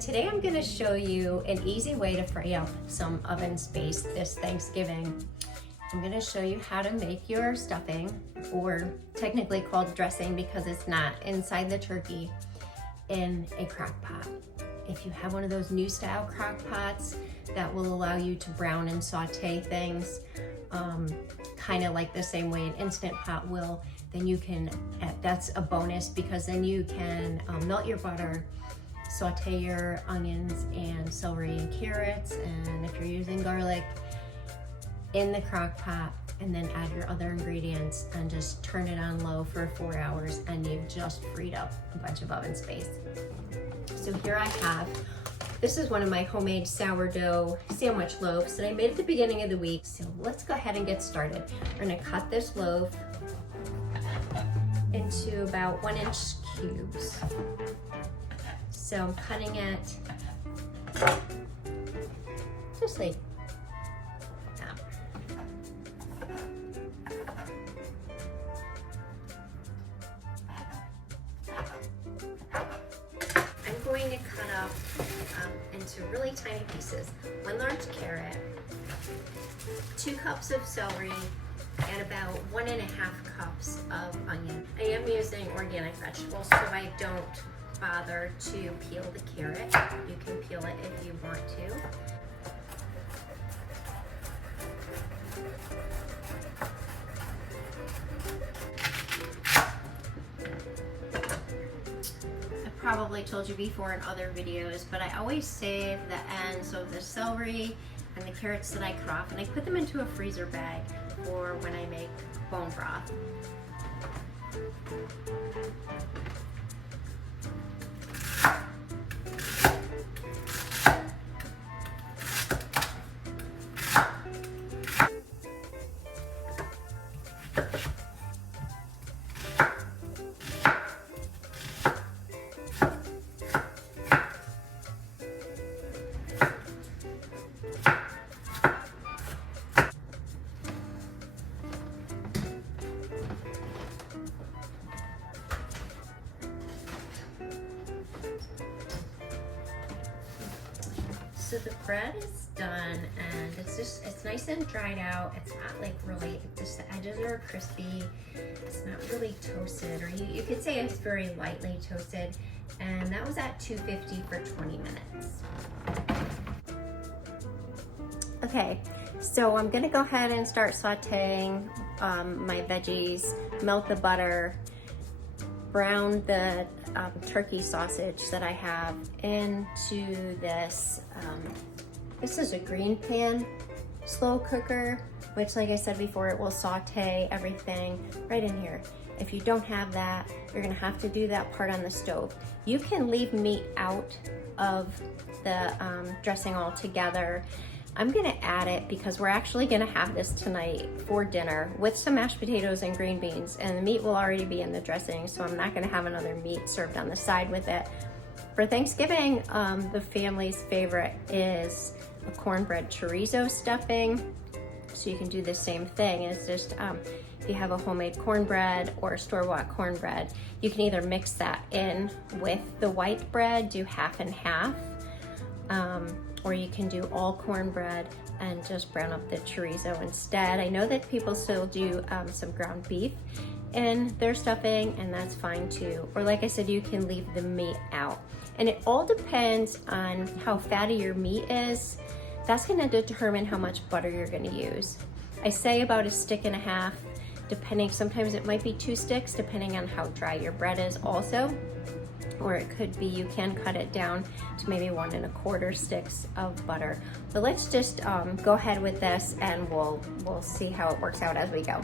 today I'm going to show you an easy way to free up some oven space this Thanksgiving. I'm going to show you how to make your stuffing, or technically called dressing because it's not, inside the turkey in a crock pot. If you have one of those new style crock pots that will allow you to brown and saute things, kind of like the same way an Instant Pot will, then you can, that's a bonus, because then you can melt your butter, saute your onions and celery and carrots, and if you're using garlic, in the crock pot, and then add your other ingredients and just turn it on low for 4 hours, and you've just freed up a bunch of oven space. So here I have, this is one of my homemade sourdough sandwich loaves that I made at the beginning of the week. So let's go ahead and get started. We're gonna cut this loaf into about 1-inch cubes. So I'm cutting it just like that. I'm going to cut up into really tiny pieces. 1 large carrot, 2 cups of celery, and about 1.5 cups of onion. I am using organic vegetables, so I don't bother to peel the carrot. You can peel it if you want to. I probably told you before in other videos, but I always save the ends of the celery and the carrots that I cut off, and I put them into a freezer bag for when I make bone broth. So the bread is done, and it's nice and dried out. It's not like really, just the edges are crispy. It's not really toasted, or you could say it's very lightly toasted. And that was at 250 for 20 minutes. Okay, so I'm gonna go ahead and start sauteing my veggies, melt the butter, brown the turkey sausage that I have into this. This is a green pan slow cooker, which, like I said before, it will saute everything right in here. If you don't have that, you're gonna have to do that part on the stove. You can leave meat out of the dressing altogether. I'm gonna add it because we're actually gonna have this tonight for dinner with some mashed potatoes and green beans, and the meat will already be in the dressing, so I'm not gonna have another meat served on the side with it. For Thanksgiving, the family's favorite is a cornbread chorizo stuffing, so you can do the same thing. It's just, if you have a homemade cornbread or store-bought cornbread, you can either mix that in with the white bread, do half and half, or you can do all cornbread and just brown up the chorizo instead. I know that people still do some ground beef in their stuffing, and that's fine too. Or like I said, you can leave the meat out. And it all depends on how fatty your meat is. That's gonna determine how much butter you're gonna use. I say about 1.5 sticks, depending, sometimes it might be 2 sticks, depending on how dry your bread is also. Or it could be, you can cut it down to maybe 1.25 sticks of butter. But let's just go ahead with this, and we'll see how it works out as we go.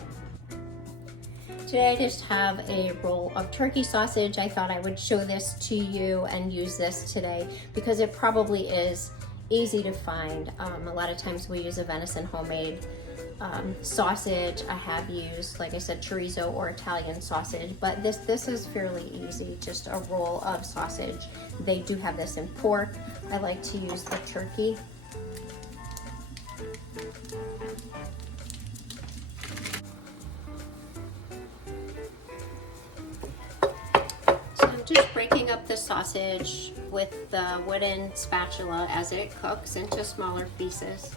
Today I just have a roll of turkey sausage. I thought I would show this to you and use this today because it probably is easy to find. A lot of times we use a venison homemade sausage. I have used, like I said, chorizo or Italian sausage, but this is fairly easy, just a roll of sausage. They do have this in pork. I like to use the turkey. just breaking up the sausage with the wooden spatula as it cooks into smaller pieces.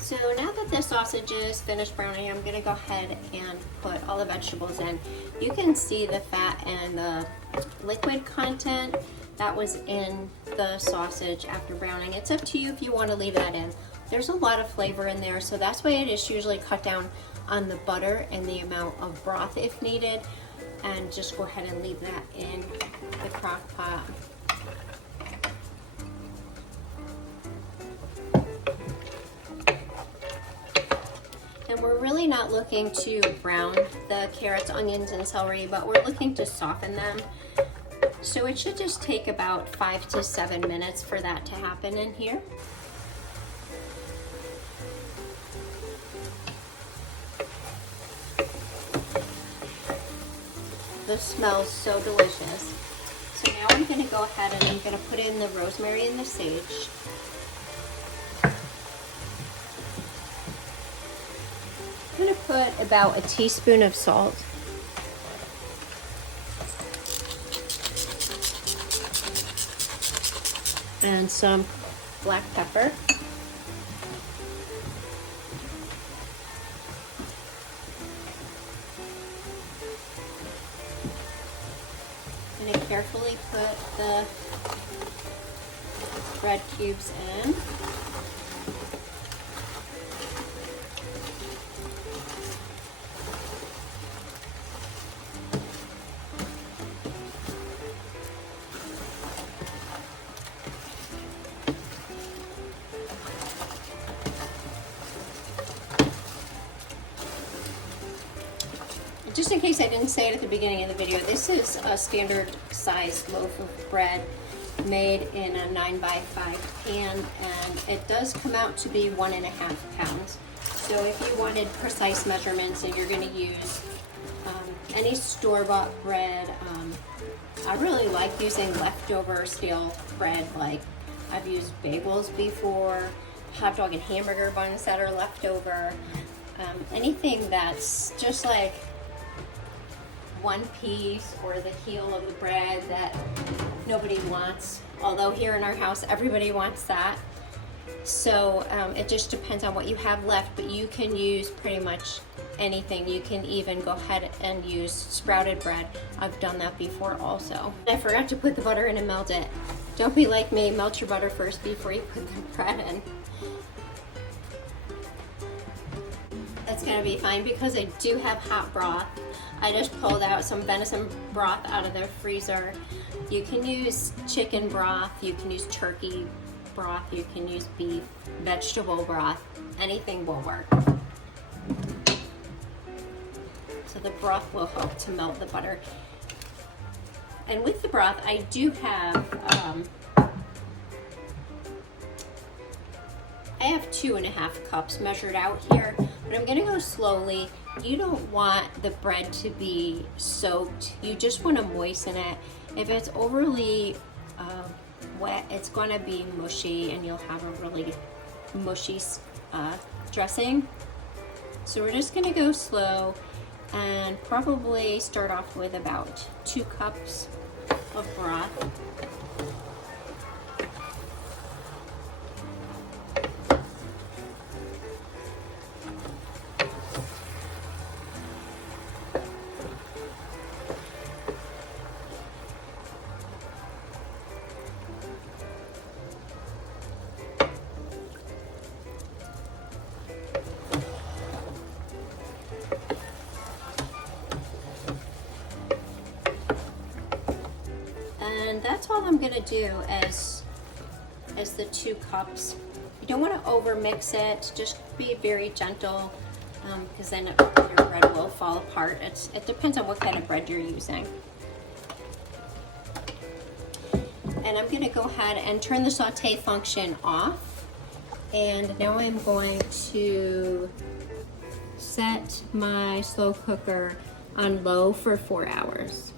So now that the sausage is finished browning, I'm gonna go ahead and put all the vegetables in. You can see the fat and the liquid content that was in the sausage after browning. It's up to you if you want to leave that in. There's a lot of flavor in there, so that's why it is usually cut down on the butter and the amount of broth if needed, and just go ahead and leave that in the crock pot. And we're really not looking to brown the carrots, onions, and celery, but we're looking to soften them. So it should just take about 5 to 7 minutes for that to happen in here. This smells so delicious. So now I'm going to go ahead and I'm going to put in the rosemary and the sage. I'm going to put about a teaspoon of salt. And some black pepper. I'm going to carefully put the bread cubes in. Just in case I didn't say it at the beginning of the video, this is a standard size loaf of bread made in a 9x5 pan, and it does come out to be 1.5 pounds. So if you wanted precise measurements and you're going to use any store-bought bread, I really like using leftover stale bread. Like I've used bagels before, hot dog and hamburger buns that are leftover, anything that's just like one piece or the heel of the bread that nobody wants. Although here in our house, everybody wants that. So it just depends on what you have left, but you can use pretty much anything. You can even go ahead and use sprouted bread. I've done that before also. I forgot to put the butter in and melt it. Don't be like me, melt your butter first before you put the bread in. That's gonna be fine because I do have hot broth. I just pulled out some venison broth out of the freezer. You can use chicken broth, you can use turkey broth, you can use beef, vegetable broth, anything will work. So the broth will help to melt the butter. And with the broth, I do have, I have 2.5 cups measured out here, but I'm gonna go slowly. You don't want the bread to be soaked. You just want to moisten it. If it's overly wet, it's going to be mushy and you'll have a really mushy dressing. So we're just going to go slow and probably start off with about 2 cups of broth. And that's all I'm gonna do as the 2 cups. You don't want to over mix it, just be very gentle because then your bread will fall apart. It depends on what kind of bread you're using. And I'm gonna go ahead and turn the saute function off. And now I'm going to set my slow cooker on low for 4 hours.